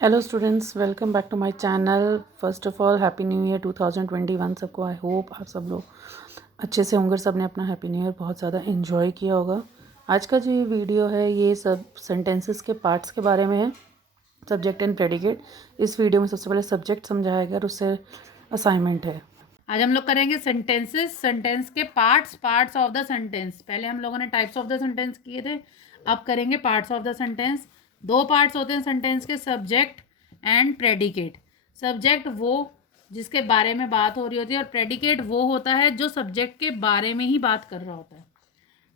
Hello students, welcome back to my channel. First of all happy new year 2021 सबको। I hope आप सब लोग अच्छे से होंगे, सब ने अपना हैप्पी न्यू ईयर बहुत ज़्यादा इन्जॉय किया होगा। आज का जो ये वीडियो है ये सब सेंटेंसेस के पार्ट्स के बारे में है, सब्जेक्ट एंड प्रेडिकेट। इस वीडियो में सबसे पहले सब्जेक्ट समझाया गया और उससे असाइनमेंट है। आज हम लोग करेंगे सेंटेंसेस, सेंटेंस के पार्ट्स ऑफ द सेंटेंस। पहले हम लोगों ने टाइप्स ऑफ द सेंटेंस किए थे, अब करेंगे पार्ट्स ऑफ द सेंटेंस। दो पार्ट्स होते हैं सेंटेंस के, सब्जेक्ट एंड प्रेडिकेट। सब्जेक्ट वो जिसके बारे में बात हो रही होती है और प्रेडिकेट वो होता है जो सब्जेक्ट के बारे में ही बात कर रहा होता है।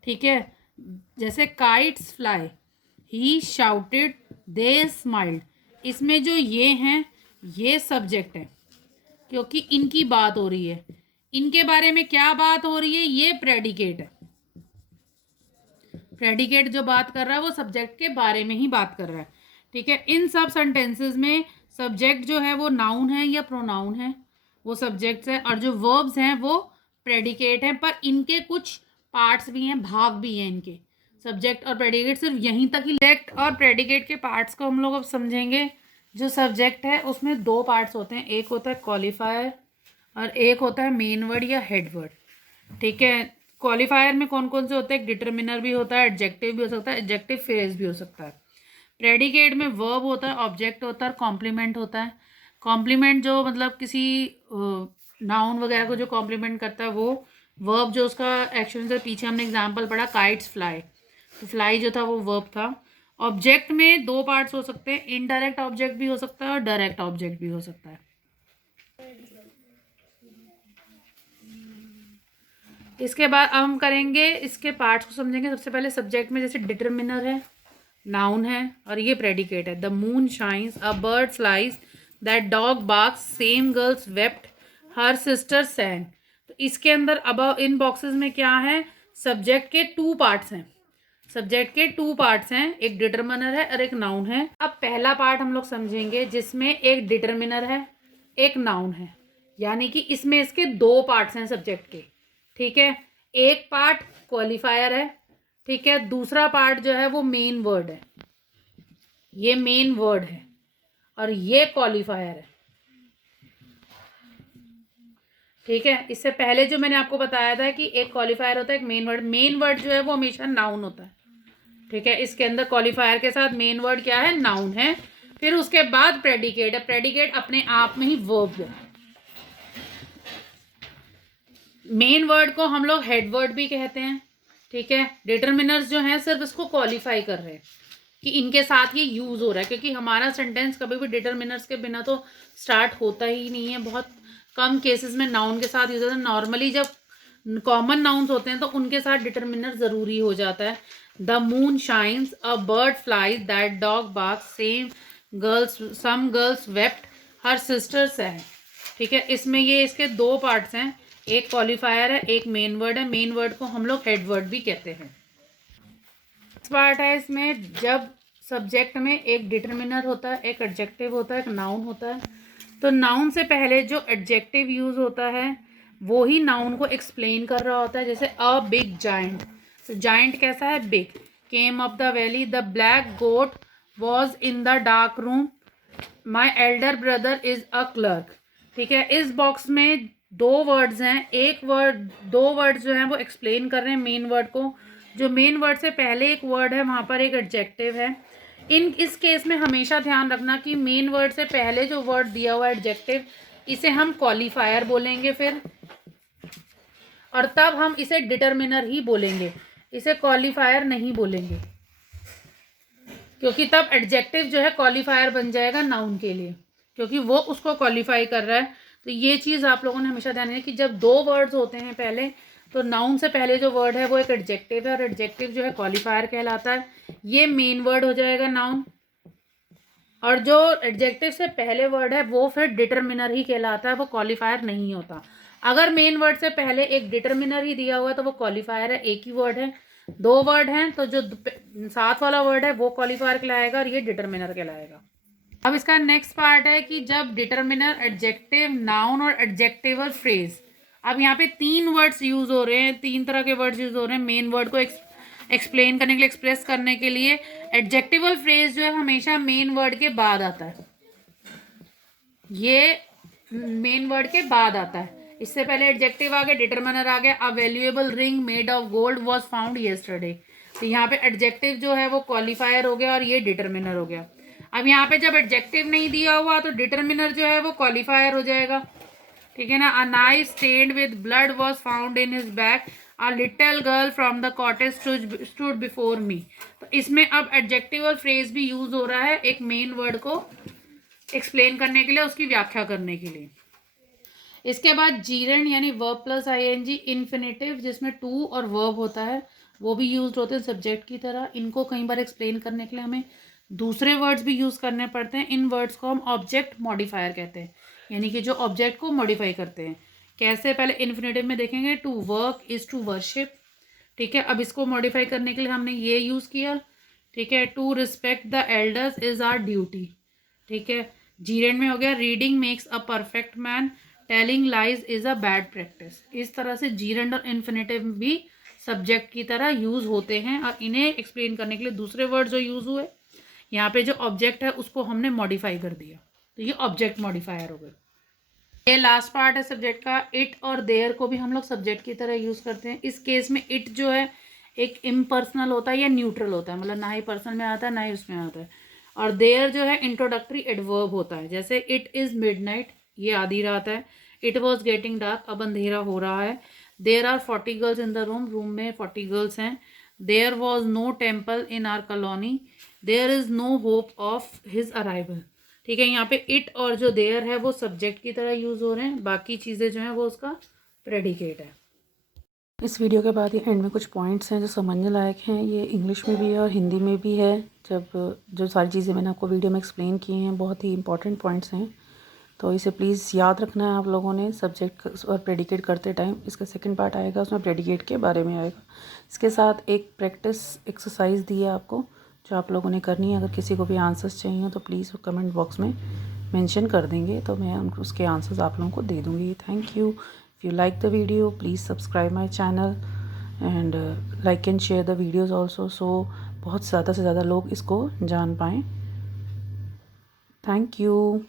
ठीक है, जैसे काइट्स फ्लाई, ही शाउटेड, दे स्माइल्ड। इसमें जो ये हैं ये सब्जेक्ट है क्योंकि इनकी बात हो रही है। इनके बारे में क्या बात हो रही है, ये प्रेडिकेट है। प्रेडिकेट जो बात कर रहा है वो सब्जेक्ट के बारे में ही बात कर रहा है। ठीक है, इन सब सेंटेंसेस में सब्जेक्ट जो है वो नाउन है या प्रोनाउन है, वो सब्जेक्ट्स है, और जो वर्ब्स हैं वो प्रेडिकेट हैं। पर इनके कुछ पार्ट्स भी हैं, भाग भी हैं इनके। सब्जेक्ट और प्रेडिकेट सिर्फ यहीं तक ही। सब्जेक्ट और प्रेडिकेट के पार्ट्स को हम लोग अब समझेंगे। जो सब्जेक्ट है उसमें दो पार्ट्स होते हैं, एक होता है क्वालिफायर और एक होता है मेन वर्ड या हेड वर्ड। ठीक है, क्वालिफायर में कौन कौन से होते हैं, डिटर्मिनर भी होता है, एडजेक्टिव भी हो सकता है, एडजेक्टिव फ्रेज भी हो सकता है। प्रेडिकेट में वर्ब होता है, ऑब्जेक्ट होता है, कॉम्प्लीमेंट होता है। कॉम्प्लीमेंट जो मतलब किसी नाउन वगैरह को जो कॉम्प्लीमेंट करता है वो वर्ब, जो उसका एक्शन से पीछे हमने एग्जाम्पल पढ़ा काइट्स फ्लाई, तो फ्लाई जो था वो वर्ब था। ऑब्जेक्ट में दो पार्ट्स हो सकते हैं, इनडायरेक्ट ऑब्जेक्ट भी हो सकता है और डायरेक्ट ऑब्जेक्ट भी हो सकता है। इसके बाद अब हम करेंगे इसके पार्ट्स को समझेंगे। सबसे पहले सब्जेक्ट में जैसे डिटर्मिनर है, नाउन है, और ये प्रेडिकेट है। The moon shines, a bird flies, that dog barks, same girls wept, her sister सैंग। तो इसके अंदर अब इन बॉक्सेस में क्या है, सब्जेक्ट के टू पार्ट्स हैं। सब्जेक्ट के टू पार्ट्स हैं, एक डिटर्मिनर है और एक नाउन है। अब पहला पार्ट हम लोग समझेंगे जिसमें एक डिटर्मिनर है, एक नाउन है, यानी कि इसमें इसके दो पार्ट्स हैं सब्जेक्ट के। ठीक है, एक पार्ट क्वालिफायर है, ठीक है, दूसरा पार्ट जो है वो मेन वर्ड है। ये मेन वर्ड है और ये क्वालिफायर है। ठीक है, इससे पहले जो मैंने आपको बताया था कि एक क्वालिफायर होता है, एक मेन वर्ड। मेन वर्ड जो है वो हमेशा नाउन होता है। ठीक है, इसके अंदर क्वालिफायर के साथ मेन वर्ड क्या है, नाउन है। फिर उसके बाद प्रेडिकेट है। प्रेडिकेट अपने आप में ही वर्ब है। मेन वर्ड को हम लोग हेड वर्ड भी कहते हैं। ठीक है, डिटर्मिनर्स जो हैं सिर्फ इसको क्वालिफाई कर रहे हैं कि इनके साथ ये यूज़ हो रहा है, क्योंकि हमारा सेंटेंस कभी भी डिटर्मिनर्स के बिना तो स्टार्ट होता ही नहीं है। बहुत कम केसेस में नाउन के साथ यूज होता है। नॉर्मली जब कॉमन नाउन्स होते हैं तो उनके साथ डिटर्मिनर ज़रूरी हो जाता है। The moon shines, a bird flies, that dog barks, same girls, some girls wept, her sisters है। ठीक है, इसमें ये इसके दो पार्ट्स हैं, एक क्वालिफायर है, एक मेन वर्ड है। मेन वर्ड को हम लोग हेड वर्ड भी कहते हैं। पार्ट है इसमें, जब सब्जेक्ट में एक डिटर्मिनर होता है, एक एडजेक्टिव होता है, एक नाउन होता है। तो नाउन से पहले जो एडजेक्टिव यूज होता है वो ही नाउन को एक्सप्लेन कर रहा होता है। जैसे अ बिग जाइंट, तो जाइंट कैसा है, big. Came up the valley, the black goat was in the dark room, my elder brother is a clerk. ठीक है, इस बॉक्स में दो वर्ड्स हैं, एक वर्ड, दो वर्ड्स जो हैं वो एक्सप्लेन कर रहे हैं मेन वर्ड को। जो मेन वर्ड से पहले एक वर्ड है वहाँ पर एक एडजेक्टिव है। इस केस में हमेशा ध्यान रखना कि मेन वर्ड से पहले जो वर्ड दिया हुआ है एडजेक्टिव, इसे हम क्वालिफायर बोलेंगे फिर, और तब हम इसे डिटर्मिनर ही बोलेंगे, इसे क्वालिफायर नहीं बोलेंगे, क्योंकि तब एडजेक्टिव जो है क्वालिफायर बन जाएगा नाउन के लिए, क्योंकि वो उसको क्वालिफाई कर रहा है। तो ये चीज़ आप लोगों ने हमेशा ध्यान रखना कि जब दो वर्ड्स होते हैं पहले, तो नाउन से पहले जो वर्ड है वो एक एडजेक्टिव है और एडजेक्टिव जो है क्वालिफायर कहलाता है। ये मेन वर्ड हो जाएगा नाउन, और जो एडजेक्टिव से पहले वर्ड है वो फिर डिटर्मिनर ही कहलाता है, वो क्वालिफायर नहीं होता। अगर मेन वर्ड से पहले एक डिटर्मिनर ही दिया हुआ है तो वो क्वालिफायर है, एक ही वर्ड है। दो वर्ड हैं तो जो साथ वाला वर्ड है वो क्वालिफायर कहलाएगा और ये डिटर्मिनर कहलाएगा। अब इसका नेक्स्ट पार्ट है कि जब डिटर्मिनर, एडजेक्टिव, नाउन और एडजेक्टिवल फ्रेज, अब यहाँ पे तीन वर्ड्स यूज हो रहे हैं, तीन तरह के वर्ड्स यूज हो रहे हैं मेन वर्ड को एक्सप्लेन करने के लिए, एक्सप्रेस करने के लिए। एडजेक्टिवल फ्रेज जो है हमेशा मेन वर्ड के बाद आता है। ये मेन वर्ड के बाद आता है। इससे पहले एडजेक्टिव आ गया, डिटरमिनर आ गया। अ valuable ring made of gold was found yesterday. तो यहाँ पे एडजेक्टिव जो है वो क्वालिफायर हो गया और ये डिटरमिनर हो गया। अब यहाँ पे जब एडजेक्टिव नहीं दिया हुआ तो डिटरमिनर जो है वो क्वालिफायर हो जाएगा, ठीक है ना। A knife stained with blood was found in his bag. A little girl from the cottage stood before me. तो इसमें अब एडजेक्टिव और फ्रेज भी यूज हो रहा है एक मेन वर्ड को एक्सप्लेन करने के लिए, उसकी व्याख्या करने के लिए। इसके बाद जीरेंड यानी वर्ब प्लस आईएनजी, इन्फिनेटिव जिसमें टू और वर्ब होता है, वो भी यूज होते हैं सब्जेक्ट की तरह। इनको कई बार एक्सप्लेन करने के लिए हमें दूसरे वर्ड्स भी यूज करने पड़ते हैं। इन वर्ड्स को हम ऑब्जेक्ट मॉडिफायर कहते हैं, यानी कि जो ऑब्जेक्ट को मॉडिफाई करते हैं। कैसे, पहले इन्फिनेटिव में देखेंगे, to work is to worship, ठीक है। अब इसको मॉडिफाई करने के लिए हमने ये यूज किया, ठीक है। To respect the elders is our duty, ठीक है। जीरेंड में हो गया, reading makes a perfect man, telling lies is a bad practice. इस तरह से जीरेंड और इन्फिनेटिव भी सब्जेक्ट की तरह यूज होते हैं और इन्हें एक्सप्लेन करने के लिए दूसरे वर्ड जो यूज हुए, यहाँ पे जो ऑब्जेक्ट है उसको हमने मॉडिफाई कर दिया, तो ये ऑब्जेक्ट मॉडिफायर हो गए। ये लास्ट पार्ट है सब्जेक्ट का। इट और देयर को भी हम लोग सब्जेक्ट की तरह यूज करते हैं। इस केस में इट जो है एक इम्पर्सनल होता है या न्यूट्रल होता है, मतलब ना ही पर्सन में आता है ना ही उसमें आता है। और देयर जो है इंट्रोडक्टरी एडवर्ब होता है, जैसे इट इज मिडनाइट, ये आधी रात है। इट वॉज गेटिंग डार्क, अब अंधेरा हो रहा है। There are 40 girls in the room, room में 40 गर्ल्स हैं। There was no temple in our colony, there is no hope of his arrival, ठीक है। यहाँ पे इट और जो देयर है वो सब्जेक्ट की तरह यूज हो रहे हैं, बाकी चीज़ें जो हैं वो उसका प्रेडिकेट है। इस वीडियो के बाद ये एंड में कुछ पॉइंट्स हैं जो समझने लायक हैं। ये इंग्लिश में भी है और हिंदी में भी है। जब जो सारी चीज़ें मैंने आपको वीडियो में एक्सप्लेन की हैं बहुत ही इंपॉर्टेंट पॉइंट्स हैं, तो इसे प्लीज़ याद रखना है आप लोगों ने सब्जेक्ट और प्रेडिकेट करते टाइम। इसका सेकंड पार्ट आएगा, उसमें प्रेडिकेट के बारे में आएगा। इसके साथ एक प्रैक्टिस एक्सरसाइज दी है आपको जो आप लोगों ने करनी है। अगर किसी को भी आंसर्स चाहिए तो प्लीज़ कमेंट बॉक्स में मेंशन कर देंगे, तो मैं उसके आंसर्स आप लोगों को दे दूँगी। Thank you. If you like the video please subscribe my channel and like and share the videos also, so बहुत ज़्यादा से ज़्यादा लोग इसको जान पाएँ। Thank you.